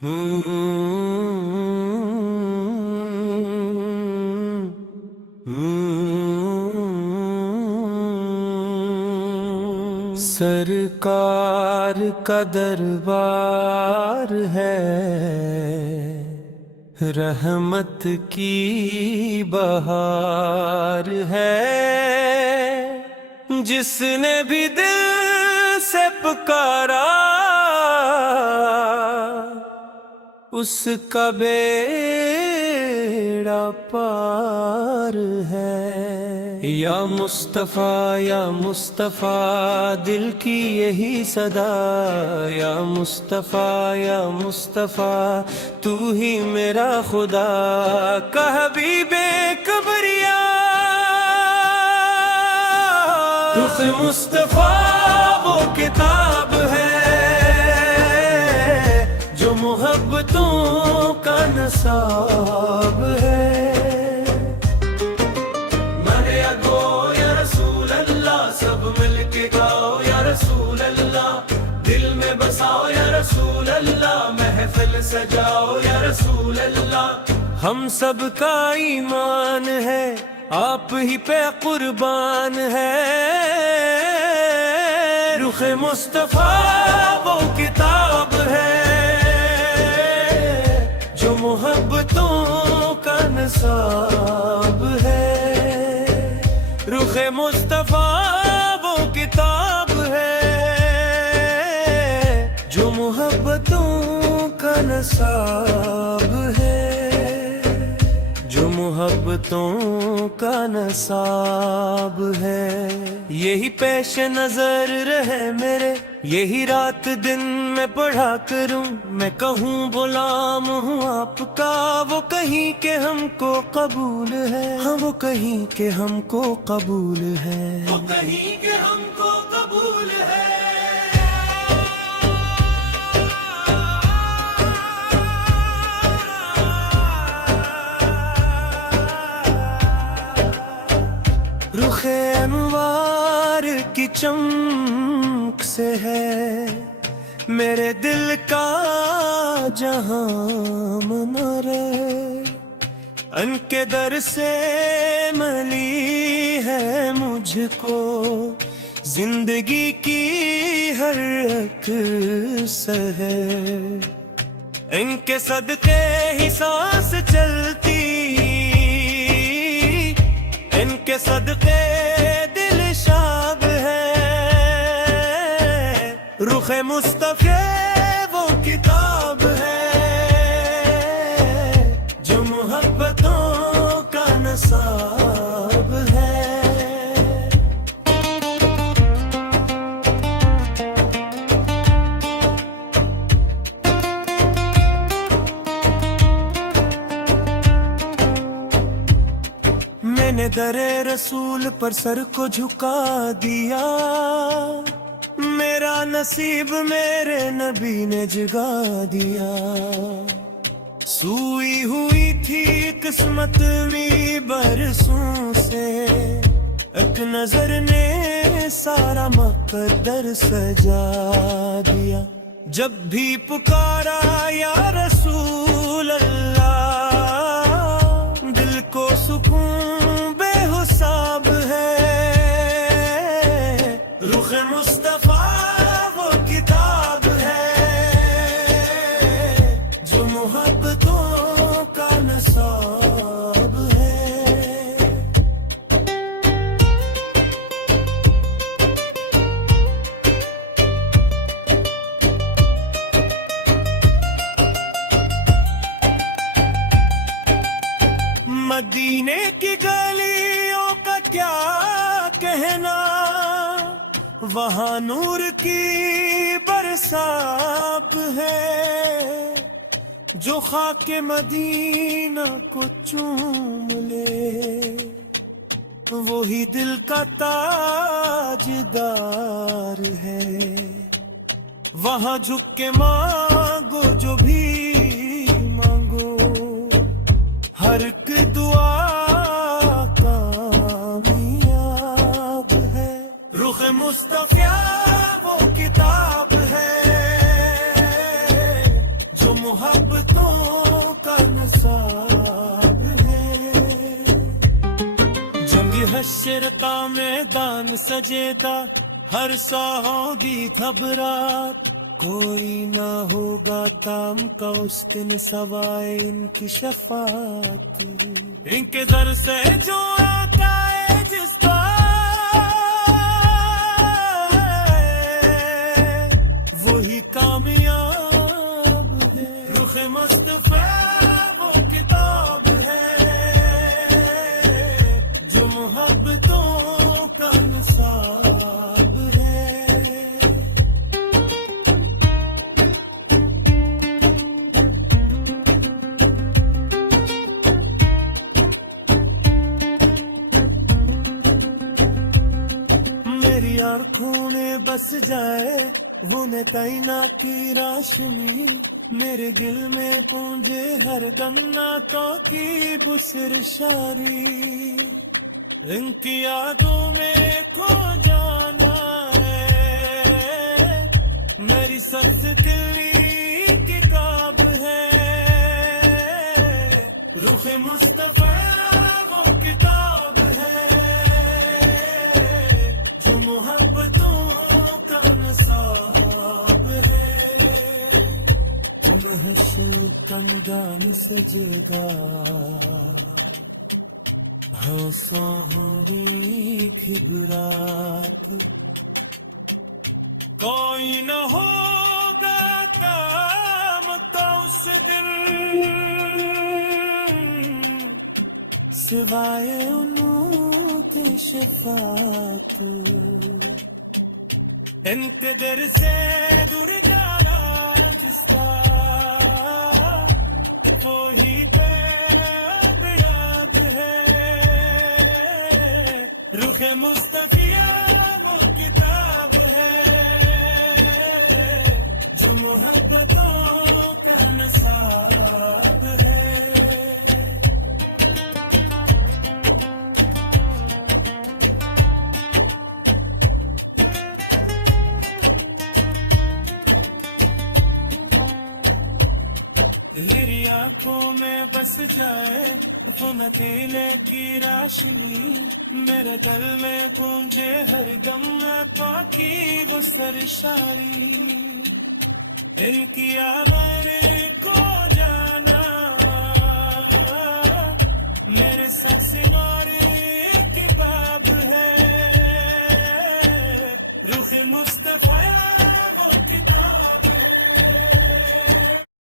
سرکار کا دربار ہے، رحمت کی بہار ہے، جس نے بھی دل سے پکارا اس کا بیڑا پار ہے۔ یا مصطفیٰ یا مصطفیٰ دل کی یہی صدا، یا مصطفیٰ یا مصطفیٰ تو ہی میرا خدا کا حبیب کبریا۔ رخ مصطفیٰ وہ کتاب ہے جو محبتوں کا نصاب ہے۔ مریا گو یا رسول اللہ، سب مل کے گاؤ یا رسول اللہ، دل میں بساؤ یا رسول اللہ، محفل سجاؤ یا رسول اللہ۔ ہم سب کا ایمان ہے آپ ہی پہ قربان ہے۔ رخ مصطفیٰ وہ کتاب ہے جو محبتوں کا نصاب ہے۔ رخ مصطفیٰ وہ کتاب ہے جو محبتوں کا نصاب ہے، جو محبتوں کا نصاب ہے۔ یہی پیش نظر رہے میرے، یہی رات دن میں پڑھا کروں، میں کہوں غلام ہوں آپ کا، وہ کہیں کہ ہم کو قبول ہے، ہاں وہ کہیں کہ ہم کو قبول ہے، وہ کہیں کہ ہم کو قبول ہے۔ رخ انوار کی چمک سے ہے میرے دل کا جہاں منور، ان کے در سے ملی ہے مجھ کو زندگی کی ہر ایک سحر، ان کے صدقے ہی سانس چلتی، ان کے صدقے دل شاد ہے۔ رخ مصطفیٰ وہ کتاب ہے جو محبتوں کا نصاب ہے۔ میں نے در رسول پر سر کو جھکا دیا، میرا نصیب میرے نبی نے جگا دیا۔ سوئی ہوئی تھی قسمت بھی برسوں سے، ایک نظر نے سارا مقدر سجا دیا۔ جب بھی پکارا یا رسول اللہ، دل کو سکون بے حساب ہے۔ رخ مصطفیٰ وہ کتاب ہے جو محبتوں کا نصاب ہے۔ مدینے کی گلیوں کا کیا کہنا، وہاں نور کی برسات ہے، جو خاک مدینہ کو چوم لے وہی دل کا تاجدار ہے۔ وہاں جھک کے مانگو جو بھی مانگو، ہر ایک دعا کامیاب ہے۔ رخ مصطفیٰ وہ کتاب ہے جو محبتوں کا نصاب ہے. جنگ حشر کا میدان سجیدہ ہر سا ہوگی گھبراہٹ. کوئی نہ ہوگا کام کا اس دن سوائے ان کی شفاعت. ان کے در سے جو آتا ہے جس کا وہی کامیاب ہے. رخ مصطفیٰ وہ کتاب ہے جو محبتوں کا نصاب ہے. میری آنکھوں نے بس جائے وہ نتینا کی راشمی. میرے دل میں پونجے ہر دم نعتوں کی بسر شاری. ان کی یادوں میں کھو جانا ہے میری سب سے دلی کتاب ہے. رخ مصطفیٰ وہ کتاب ہے جو محبتوں کا نصاب ہے. حشر کنگان سجے گا ہنسوں ہوگی گھبراہٹ. کوئی نہ ہوگا کام کا اس دن سوائے انہوں کی شفاعت. ان کے در سے دور جانا جس کا وہی کامیاب ہے. رخ مصطفیٰ وہ کتاب ہے جو محبتوں کا نصاب ہے. میری آنکھوں میں بس جائے وہ نتیلے کی راشنی. میرے دل میں گونجے ہر گم پاکی وہ سرشاری. دل کی آوار